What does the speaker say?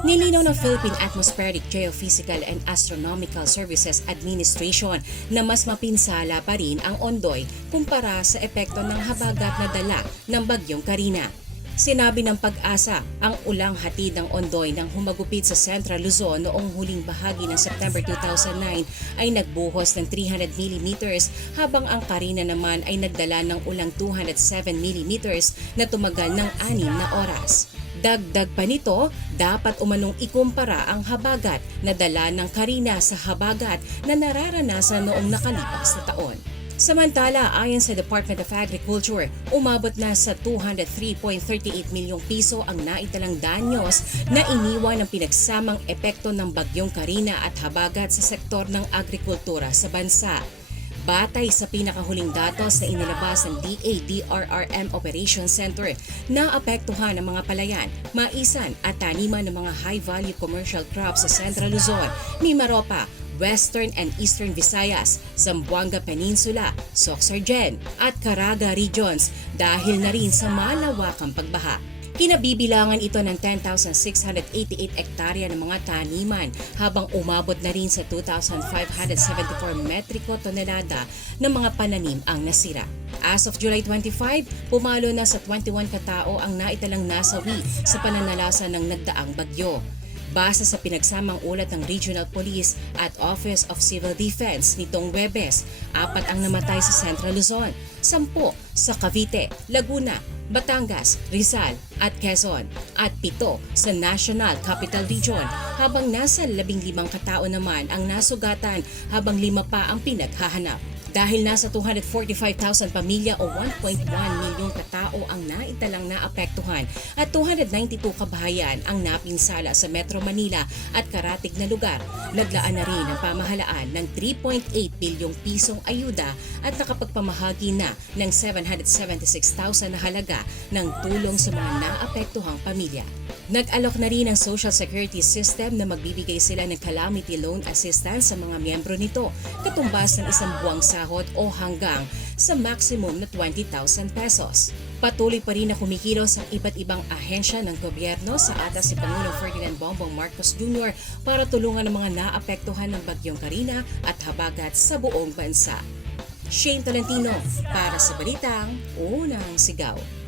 Nilinaw ng Philippine Atmospheric Geophysical and Astronomical Services Administration na mas mapinsala pa rin ang ondoy kumpara sa epekto ng habagat na dala ng bagyong Karina. Sinabi ng pag-asa, ang ulang hatid ng ondoy nang humagupit sa Central Luzon noong huling bahagi ng September 2009 ay nagbuhos ng 300 mm habang ang Karina naman ay nagdala ng ulang 207 mm na tumagal ng anim na oras. Dagdag pa nito, dapat umanong ikumpara ang habagat na dala ng Karina sa habagat na nararanasan noong nakalipas na taon. Samantala, ayon sa Department of Agriculture, umabot na sa 203.38 milyong piso ang naitalang danyos na iniwan ng pinagsamang epekto ng bagyong Karina at habagat sa sektor ng agrikultura sa bansa. Batay sa pinakahuling datos na inilabas ng DADRRM Operations Center na apektuhan ng mga palayan, maisan at taniman ng mga high-value commercial crops sa Central Luzon, Mimaropa, Western and Eastern Visayas, Zamboanga Peninsula, Soxargen at Caraga regions dahil na rin sa malawakang pagbaha. Kinabibilangan ito ng 10,688 ektarya ng mga taniman habang umabot na rin sa 2,574 metriko tonelada ng mga pananim ang nasira. As of July 25, pumalo na sa 21 katao ang naitalang nasawi sa pananalasa ng nagdaang bagyo. Base sa pinagsamang ulat ng Regional Police at Office of Civil Defense nitong Webes, apat ang namatay sa Central Luzon, sampo sa Cavite, Laguna, Batangas, Rizal at Quezon at pito sa National Capital Region habang nasa labing limang katao naman ang nasugatan habang lima pa ang pinaghahanap. Dahil nasa 245,000 pamilya o 1.1 milyong katao ang naitalang naapektuhan at 292 kabahayan ang napinsala sa Metro Manila at karatig na lugar, naglaan na rin ang pamahalaan ng 3.8 bilyong pisong ayuda at nakapagpamahagi na ng 776,000 na halaga ng tulong sa mga naapektuhang pamilya. Nag-alok na rin ang Social Security System na magbibigay sila ng calamity loan assistance sa mga miyembro nito, katumbas ng isang buwang sahod o hanggang sa maximum na 20,000 pesos. Patuloy pa rin na kumikilos ang iba't ibang ahensya ng gobyerno sa atas si Pangulong Ferdinand Bongbong Marcos Jr. para tulungan ang mga naapektuhan ng bagyong Karina at habagat sa buong bansa. Shane Tolentino para sa Balitang Unang Sigaw.